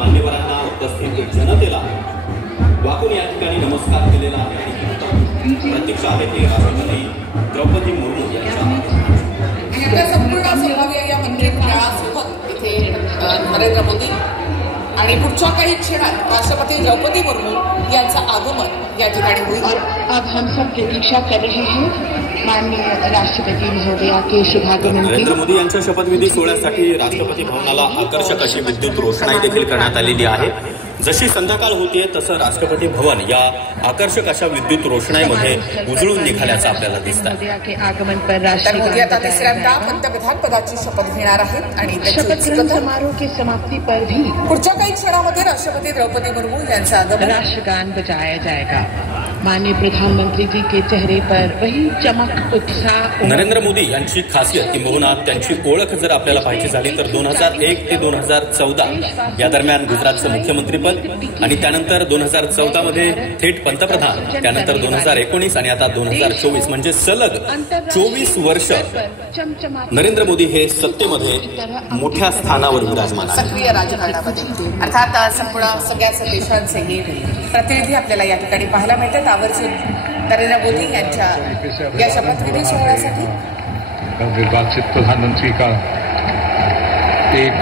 मान्यवरांना उपस्थित जनतेला वाकून या ठिकाणी नमस्कार केलेला आहे आणि प्रतीक्षा आहे ती राष्ट्रपती द्रौपदी मुर्मू यांच्या संपूर्ण सहभागी या मंत्रिमंडळासोबत इथे नरेंद्र मोदी आणि पुढच्या काही क्षणात राष्ट्रपती द्रौपदी मुर्मू यांचं आगमन या ठिकाणी होईल। अब हम सब प्रतीक्षा कर रहे हैं माननीय राष्ट्रपती महोदया के शुभागमन की। नरेंद्र मोदी यांच्या शपथविधी सोहळ्यासाठी राष्ट्रपती भवनाला आकर्षक अशी विद्युत रोषणाई देखील करण्यात आलेली आहे। जशी संध्याकाळ होतीये तसं राष्ट्रपती भवन या आकर्षक अशा विद्युत रोषणाईमध्ये उजळून निघाल्याचं आपल्याला दिसतं। मोदी आता तिसऱ्यांदा पंतप्रधान पदाची शपथ घेणार आहेत आणि त्याची समारोह की समाप्ति पर भी पुढच्या काही क्षणामध्ये राष्ट्रपती द्रौपदी मुर्मू यांचं आगमन राष्ट्रगान बजाया जाएगा। माननीय प्रधानमंत्री जी के चेहरे पर वही चमक उत्साह। नरेंद्र मोदी यांची खासियत किंबहुना त्यांची ओळख जर आपल्याला पाहिजे झाली तर 2001 ते 2014 या दरम्यान गुजरातचं मुख्यमंत्रीपद आणि त्यानंतर 2014 मध्ये थेट पंतप्रधान, त्यानंतर 2019 आणि आता 2024 म्हणजे सलग 24 वर्ष नरेंद्र मोदी हे सत्तेमध्ये मोठ्या स्थानावर विराजमान आहेत। सक्रिय राजकारणामध्ये अर्थात संपूर्ण सगळ्याच देशांचे प्रतिनिधी आपल्याला या ठिकाणी पाहायला मिळतात। आवर्जून नरेंद्र मोदी यांच्या या शपथविधी सोहळ्यासाठी निर्वाचित प्रधानमंत्री का एक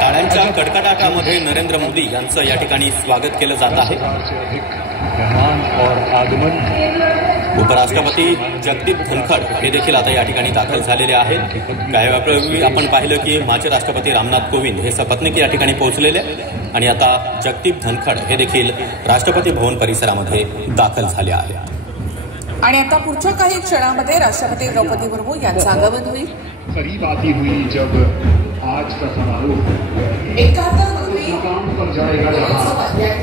टाळ्यांच्या कडकडाटामध्ये नरेंद्र मोदी यांचं या ठिकाणी स्वागत केलं जात आहे। उपराष्ट्रपती जगदीप धनखड हे देखील आता या ठिकाणी दाखल झालेले आहेत। काही वेळापूर्वी आपण पाहिलं की माजी राष्ट्रपती रामनाथ कोविंद हे सपत्नीक या ठिकाणी पोहोचलेले आणि आता जगदीप धनखड हे देखील राष्ट्रपती भवन परिसरामध्ये दाखल झाले आहेत। आणि आता पुढच्या काही क्षणामध्ये राष्ट्रपती द्रौपदी मुर्मू यांचं आगमन होईल। करीब आती हुई जब आज का समारोह एकाहत्तर मुकाम पर जाएगा जहां